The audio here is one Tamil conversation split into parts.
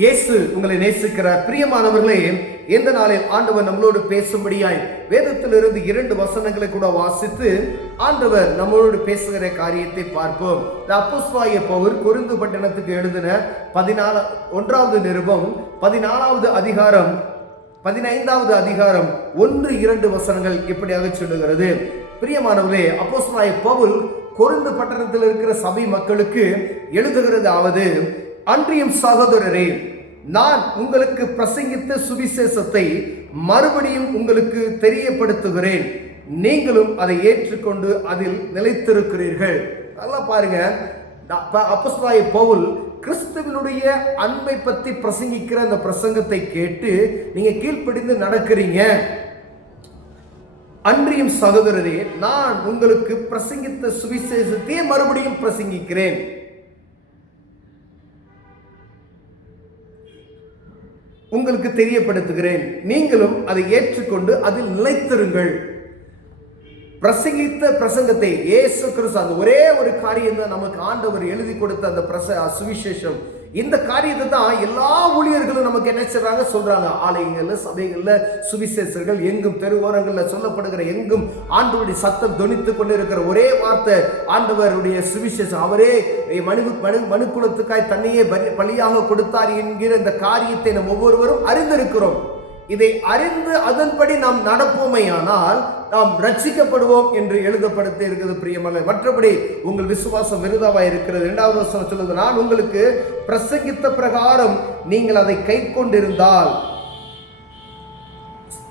இயேசு உங்களை நேசிக்கிறார். பிரியமானவர்களே, இந்த நாளில் ஆண்டவர் நம்மளோடு பேசும்படியாய் வேதத்திலிருந்து 2 வசனங்களை கூட வாசித்து ஆண்டவர் நம்மளோடு பேசுகிற காரியத்தை பார்ப்போம். அப்போஸ்தலனாகிய பவுல் கொரிந்து பட்டணத்துக்கு எழுதின 1வது நிருபம் 14வது அதிகாரம் 15வது அதிகாரம் 1-2 வசனங்கள் இப்படியாக சொல்லுகிறது. பிரியமானவர்களே, அப்போஸ்தலனாகிய பவுல் கொரிந்து பட்டணத்தில் இருக்கிற சபை மக்களுக்கு எழுதுகிறதாவது: அன்றியும் சகோதரரே, நான் உங்களுக்கு பிரசங்கித்த சுவிசேஷத்தை மறுபடியும் உங்களுக்கு தெரியப்படுத்துகிறேன். நீங்களும் அதை ஏற்றுக்கொண்டு அதில் நிலைத்திருக்கிறீர்கள். நல்லா பாருங்க, அப்போஸ்தலனாகிய பவுல் கிறிஸ்துவினுடைய அன்பை பற்றி பிரசங்கிக்கிற அந்த பிரசங்கத்தை கேட்டு நீங்க கீழ்ப்படிந்து நடக்கிறீங்க. அன்றியும் சகோதரரே, நான் உங்களுக்கு பிரசங்கித்த சுவிசேஷத்தையே மறுபடியும் பிரசங்கிக்கிறேன். உங்களுக்கு தெரியப்படுத்துகிறேன். நீங்களும் அதை ஏற்றுக்கொண்டு அதில் நிலைத்திருங்கள். பிரசங்கித்த பிரசங்கத்தை இயேசு கிறிஸ்து, அந்த ஒரே ஒரு காரியம் தான் நமக்கு ஆண்டவர் எழுதி கொடுத்த அந்த சுவிசேஷம். இந்த காரியத்தை தான் எல்லா ஊழியர்களும் நமக்கு என்ன செய்றாங்க, சொல்றாங்க. ஆலயங்கள்ல, சபைகள்ல, சுவிசேஷர்கள் எங்கும் தெருவோரங்கள்ல சொல்லப்படுகிற எங்கும் ஆண்டவருடைய சத்தம் தொனித்துக் கொண்டிருக்கிற ஒரே வார்த்தை ஆண்டவருடைய சுவிசேஷம். அவரே மனுக்குலத்துக்காய் தன்னையே பலியாக கொடுத்தார் என்கிற இந்த காரியத்தை நாம் ஒவ்வொருவரும் அறிந்திருக்கிறோம். இதை அறிந்து அதன்படி நாம் நடப்போமையானால் நாம் ரட்சிக்கப்படுவோம் என்று எழுதப்படுத்தி இருக்கிறது. பிரியமல்ல, மற்றபடி உங்கள் விசுவாசம் விருதாவாய் இருக்கிறது. 2வது வசனம் சொல்லுது: நான் உங்களுக்கு பிரசங்கித்த பிரகாரம் நீங்கள் அதை கை கொண்டிருந்தால்,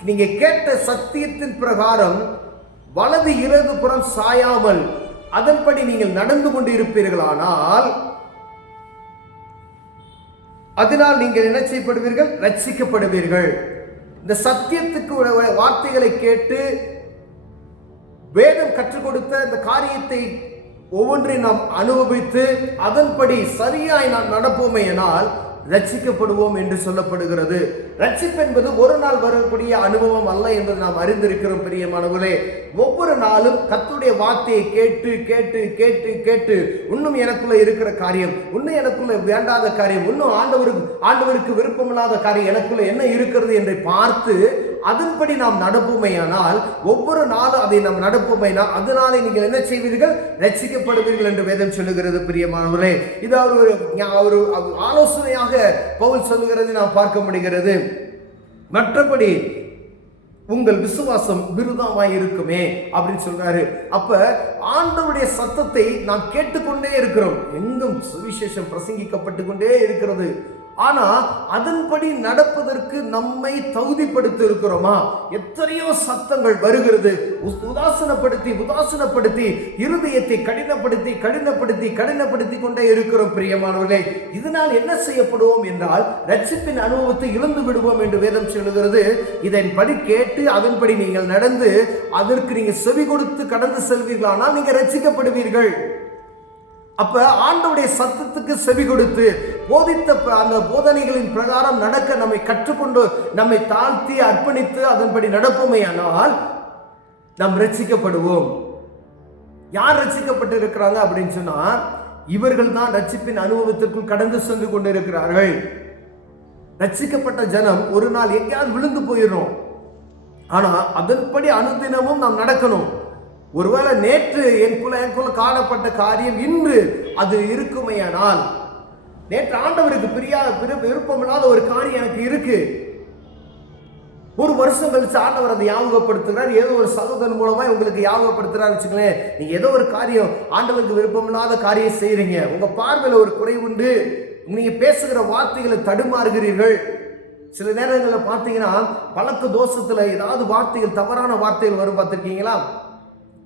நீங்க கேட்ட சத்தியத்தின் பிரகாரம் வலது இடது புறம் சாயாமல் அதன்படி நீங்கள் நடந்து கொண்டு இருப்பீர்களானால், அதனால் நீங்கள் என்ன செய்யப்படுவீர்கள்? ரட்சிக்கப்படுவீர்கள். இந்த சத்தியத்துக்கு வார்த்தைகளை கேட்டு வேதம் கற்றுக் கொடுத்த இந்த காரியத்தை ஒவ்வொன்றையும் நாம் அனுபவித்து அதன்படி சரியாய் நாம் நடப்போமேயானால் ரட்சிக்கப்படுவோம் என்று சொல்லப்படுகிறது. ரட்சிப்பு என்பது ஒரு நாள் வரக்கூடிய அனுபவம் அல்ல என்பது நாம் அறிந்திருக்கிறோம். பிரியமானவர்களே, ஒவ்வொரு நாளும் கர்த்தருடைய வார்த்தையை கேட்டு கேட்டு கேட்டு கேட்டு இன்னும் எனக்குள்ள இருக்கிற காரியம், இன்னும் எனக்குள்ள வேண்டாத காரியம், இன்னும் ஆண்டவருக்கு விருப்பமில்லாத காரியம் எனக்குள்ள என்ன இருக்கிறது என்று பார்த்து அதன்படி நாம் நடப்போமையானால், ஒவ்வொரு நாளும் அதை நாம் நடப்போமையானால், அதனாலே நீங்கள் என்ன செய்வீர்கள்? ரட்சிக்கப்படுவீர்கள் என்று வேதம் சொல்லுகிறது. பிரியமானவர்களே, இது ஒரு ஆலோசனையாக பவுல் சொல்லுகிறது நாம் பார்க்க முடிகிறது. மற்றபடி உங்கள் விசுவாசம் விருதாமாய் இருக்குமே அப்படின்னு சொல்றாரு. அப்ப ஆண்டவருடைய சத்தத்தை நாம் கேட்டுக்கொண்டே இருக்கிறோம். எங்கும் சுவிசேஷம் பிரசங்கிக்கப்பட்டு கொண்டே இருக்கிறது. ஆனா அதன்படி நடப்பதற்கு நம்மை தகுதிப்படுத்தி இருக்கிறோமா? எத்தனையோ சத்தங்கள் வருகிறது. உதாசனப்படுத்தி இருதயத்தை கடினப்படுத்தி கொண்டே இருக்கிறோம். பிரியமானவர்களே, இதனால் என்ன செய்யப்படுவோம் என்றால் ரட்சிப்பின் அனுபவத்தை இழந்து விடுவோம் என்று வேதம் சொல்லுகிறது. இதன்படி கேட்டு அதன்படி நீங்கள் நடந்து அதற்கு நீங்க செவி கொடுத்து கடந்து செல்வீர்களானால் நீங்க ரட்சிக்கப்படுவீர்கள். அப்ப ஆண்டவருடைய சத்தத்துக்கு செவி கொடுத்து போதித்த அந்த போதனைகளின் பிரகாரம் நடக்க நம்மை கற்றுக்கொண்டு நம்மை தாழ்த்தி அர்ப்பணித்து அதன்படி நடப்போமையானால் நாம் ரட்சிக்கப்படுவோம். யார் ரட்சிக்கப்பட்டு இருக்கிறாங்க அப்படின்னு சொன்னா, இவர்கள் தான் ரட்சிப்பின் அனுபவத்திற்குள் கடந்து சென்று கொண்டிருக்கிறார்கள். ரட்சிக்கப்பட்ட ஜனம் ஒரு நாள் எங்கேயாவது விழுந்து போயிடும். ஆனா அதன்படி அனுதினமும் நாம் நடக்கணும். ஒருவேளை நேற்று எனக்குள்ள காணப்பட்ட காரியம் இன்று அது இருக்குமையானால், நேற்று ஆண்டவருக்கு விருப்பமில்லாத ஒரு காரியம் எனக்கு இருக்கு, ஒரு வருஷம் கழிச்சு ஆண்டவர் அதை ஞாபகப்படுத்துகிறார். ஏதோ ஒரு சகோதரன் மூலமா உங்களுக்கு ஞாபகப்படுத்துறாரு வச்சுக்கலேன். நீங்க ஏதோ ஒரு காரியம் ஆண்டவருக்கு விருப்பமில்லாத காரியம் செய்யறீங்க, உங்க பார்வையில ஒரு குறை உண்டு, நீங்க பேசுகிற வார்த்தைகளை தடுமாறுகிறீர்கள். சில நேரங்களில் பார்த்தீங்கன்னா பழக்க தோஷத்துல ஏதாவது வார்த்தைகள், தவறான வார்த்தைகள் வரும், பார்த்திருக்கீங்களா?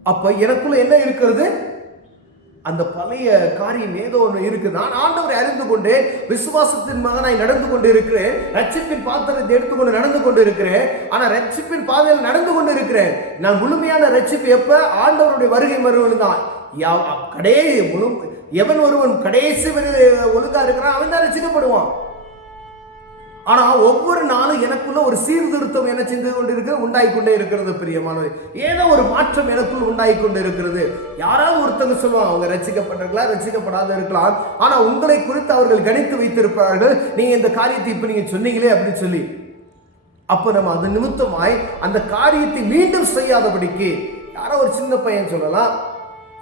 அப்ப எனக்குள்ள என்ன இருக்கிறது? அந்த பழைய காரியம் ஏதோ ஒன்று இருக்குது. நான் ஆண்டவரை அறிந்து கொண்டு விசுவாசத்தின் மகனாய் நடந்து கொண்டு இருக்கிறேன். ரட்சிப்பின் பாத்திரத்தை எடுத்துக்கொண்டு நடந்து கொண்டு இருக்கிறேன். ஆனா ரட்சிப்பின் பாதையில் நடந்து கொண்டு இருக்கிறேன். நான் முழுமையான ரட்சிப்பு எப்ப? ஆண்டவருடைய வருகை மறுவன் தான். எவன் ஒருவன் கடைசி ஒழுங்கா இருக்கிறான் அவன் தான் ரட்சிக்கப்படுவான். ஆனா ஒவ்வொரு நாளும் எனக்குள்ள ஒரு சீர்திருத்தம் என்ன செய்து கொண்டிருக்கு, உண்டாயிக்கொண்டே இருக்கிறது பிரியமானது. ஏதோ ஒரு மாற்றம் எனக்குள் உண்டாயிக்கொண்டு இருக்கிறது. யாராவது ஒருத்தங்க சொல்லுவாங்க அவங்க ரட்சிக்கப்பட்டிருக்கலாம், ரட்சிக்கப்படாத இருக்கலாம், ஆனா உங்களை குறித்து அவர்கள் கணித்து வைத்திருப்பார்கள், நீங்க இந்த காரியத்தை இப்ப நீங்க சொன்னீங்களே அப்படின்னு சொல்லி. அப்ப நம்ம அது நிமித்தமாய் அந்த காரியத்தை மீண்டும் செய்யாதபடிக்கு, யாரோ ஒரு சின்ன பையன் சொல்லலாம்,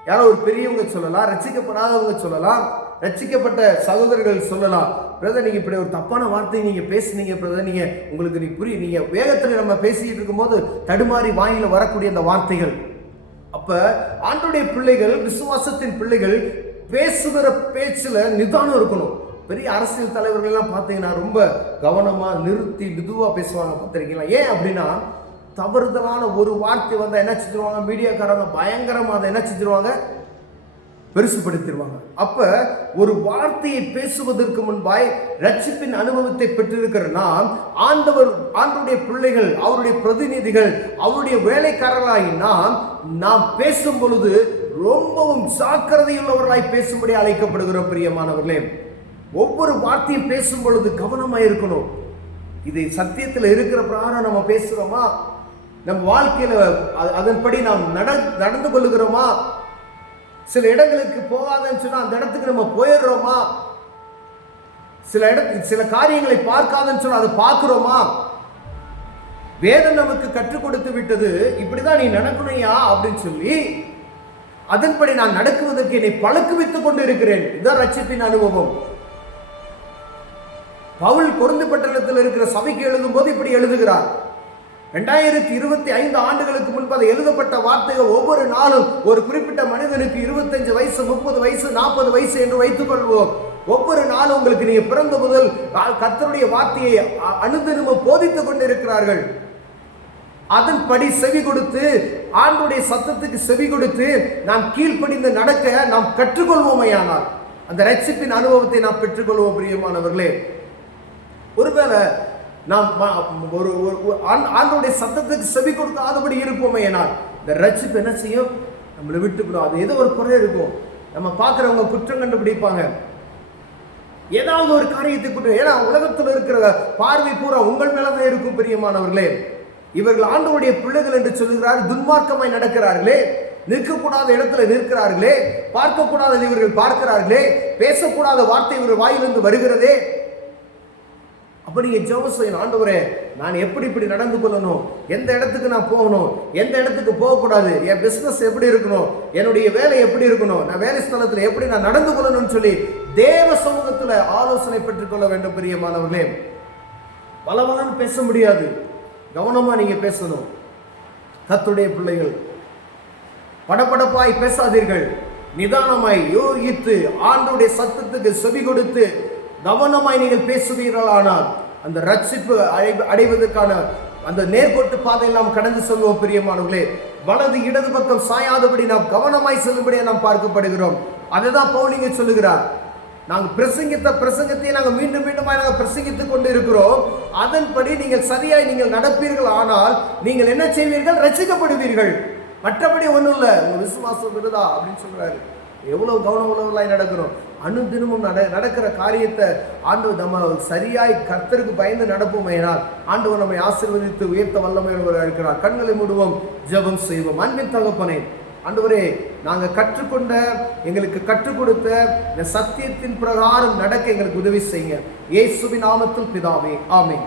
யாரோ ஒரு பெரியவங்க சொல்லலாம், ரட்சிக்கப்படாதவங்க சொல்லலாம், ரட்சிக்கப்பட்ட சகோதரர்கள் சொல்லலாம், பிரதர் நீங்க இப்படி ஒரு தப்பான வார்த்தை நீங்க பேசுனீங்க பிரதர், நீங்க உங்களுக்கு நீ புரிய, நீங்க வேகத்துல நம்ம பேசிட்டு இருக்கும்போது தடுமாறி வாயில வரக்கூடிய அந்த வார்த்தைகள். அப்ப ஆண்டவருடைய பிள்ளைகள், விசுவாசத்தின் பிள்ளைகள் பேசுகிற பேச்சுல நிதானம் இருக்கணும். பெரிய அரசியல் தலைவர்கள் எல்லாம் பார்த்தீங்கன்னா ரொம்ப கவனமா நிறுத்தி மெதுவா பேசுவாங்க, பார்த்திருக்கீங்களா? ஏன் அப்படின்னா தவறுதலான ஒரு வார்த்தை வந்தா என்ன செஞ்சிருவாங்க, மீடியாக்காரங்க பயங்கரமா அதை என்ன செஞ்சிருவாங்க, பெருசுபடுத்திடுவாங்க. அப்ப ஒரு வார்த்தையை பேசுவதற்கு முன்பாய் ரட்சிப்பின் அனுபவத்தை பெற்றிருக்கிற நாம், ஆண்டவருடைய பிள்ளைகள், அவருடைய பிரதிநிதிகள், அவருடைய வேலைக்காரர்களாகி நாம் பேசும் பொழுது ரொம்பவும் ஜாக்கிரதையுள்ளவர்களாய் பேசும்படி அழைக்கப்படுகிறோம் பிரியமானவர்களே. ஒவ்வொரு வார்த்தையும் பேசும் பொழுது கவனமா இருக்கணும். இது சத்தியத்தில் இருக்கிற பிரகாரம் நம்ம பேசுறோமா, நம்ம வாழ்க்கையில அதன்படி நாம் நடந்து கொள்ளுகிறோமா, சில இடங்களுக்கு போகாதன்னு சொன்னா அந்த இடத்துக்கு நம்ம போயிடுறோமா, சில காரியங்களை பார்க்காதன்னு சொன்னா அதை பார்க்கிறோமா, வேதம் நமக்கு கற்றுக் கொடுத்து விட்டது இப்படிதான் நீ நடக்கணையா அப்படின்னு சொல்லி அதன்படி நான் நடக்குவதற்கு என்னை பழக்குவித்துக் கொண்டு இருக்கிறேன். இதுதான் ரட்சிப்பின் அனுபவம். பவுல் கொரிந்து பட்டணத்தில் இருக்கிற சபைக்கு எழுதும் போது இப்படி எழுதுகிறார். 2025 ஆண்டுகளுக்கு முன்பு அதை எழுதப்பட்ட வார்த்தைகள் ஒவ்வொரு நாளும் ஒரு குறிப்பிட்ட மனிதனுக்கு 25 வயசு, 30 வயசு, 40 வயசு என்று வைத்துக் கொள்வோம். ஒவ்வொரு நாளும் உங்களுக்கு நீங்க பிறந்த முதல் கர்த்தருடைய வார்த்தையை அனுதினமும் போதித்துக் கொண்டிருக்கிறார்கள். அதன்படி செவி கொடுத்து, ஆண்டவருடைய சத்தத்துக்கு செவி கொடுத்து நாம் கீழ்ப்படிந்து நடக்க நாம் கற்றுக்கொள்வோமையானால் அந்த ரட்சிப்பின் அனுபவத்தை நாம் பெற்றுக்கொள்வோம் பிரியமானவர்களே. ஒருவேளை நாம் ஆண்டவருடைய சத்தத்துக்கு செவி கொடுக்காதபடி இருப்போமே ஆனால் இந்த ரட்சிப்பு என்ன செய்யும், நம்மளை விட்டுவிடும். அது ஏதோ ஒரு குறை இருக்கும், நம்ம பார்க்குறவங்க குற்றம் கண்டுபிடிப்பாங்க, ஏதாவது ஒரு காரியத்தை குற்றம். ஏன்னா உலகத்தில் இருக்கிற பார்வை பூரா உங்கள் மேலதான் இருக்கும் பிரியமானவர்களே. இவர்கள் ஆண்டவருடைய பிள்ளைகள் என்று சொல்லுகிறார், துன்மார்க்கமாய் நடக்கிறார்களே, நிற்கக்கூடாத இடத்துல நிற்கிறார்களே, பார்க்கக்கூடாத இவர்கள் பார்க்கிறார்களே, பேசக்கூடாத வார்த்தை இவர்கள் வாயிலிருந்து வருகிறதே. அப்ப நீங்க ஜெபம் செய்யணும், ஆண்டவரே நான் எப்படி இப்படி நடந்து கொள்ளணும், எந்த இடத்துக்கு நான் போகணும், எந்த இடத்துக்கு போகக்கூடாது, என் பிசினஸ் எப்படி இருக்கணும், என்னுடைய வேலை எப்படி இருக்கணும், நான் வேலை ஸ்தலத்தில் எப்படி நான் நடந்து கொள்ளணும்னு சொல்லி தேவ சமூகத்தில் ஆலோசனை பெற்றுக்கொள்ள வேண்டும் பிரியமானவர்களே. பலவலன்னு பேச முடியாது, கவனமா நீங்க பேசணும். கர்த்தருடைய பிள்ளைகள் படபடப்பாய் பேசாதீர்கள், நிதானமாய் யோகித்து ஆண்டவருடைய சத்தத்துக்கு செவி கொடுத்து கவனமாய் நீங்கள் பேசுவீர்களானால் அந்த ரட்சிப்பு அடைவதற்கான அந்த நேர்கோட்டு பாதையில் நாம் கடந்து செல்வோம் பிரியமானவர்களே. வலது இடது பக்கம் சாயாதபடி நாம் கவனமாய் செல்லும்படியே நாம் பார்க்கப்படுகிறோம். அதுதான் பவுல் சொல்லுகிறார். நாங்கள் பிரசங்கத்தை நாங்கள் மீண்டும் மீண்டுமாய் நாங்கள் பிரசங்கித்துக் கொண்டு இருக்கிறோம். அதன்படி நீங்கள் சரியாய் நீங்கள் நடப்பீர்கள், ஆனால் நீங்கள் என்ன செய்வீர்கள், ரட்சிக்கப்படுவீர்கள். மற்றபடி ஒன்றும் இல்லை, உங்க விசுவாசம் விருதா அப்படின்னு சொல்றாரு. எவ்வளவு கவனம் உள்ளவர்களாய் நடக்கிறோம். அனுதினமும் நடக்கிற காரியத்தை ஆண்டவர் நம்ம சரியாய் கர்த்தருக்கு பயந்து நடப்போமேனால் ஆண்டவர் நம்மை ஆசீர்வதித்து உயர்த்த வல்லமையுள்ளவராக இருக்கிறார். கண்களை மூடுவோம், ஜெபம் செய்வோம். அன்பின் தகப்பனே, ஆண்டவரே நாங்கள் கற்றுக்கொண்ட, எங்களுக்கு கற்றுக் கொடுத்த இந்த சத்தியத்தின் பிரகாரம் நடக்க எங்களுக்கு உதவி செய்யுங்க. இயேசுவின் நாமத்தில் பிதாவே, ஆமென்.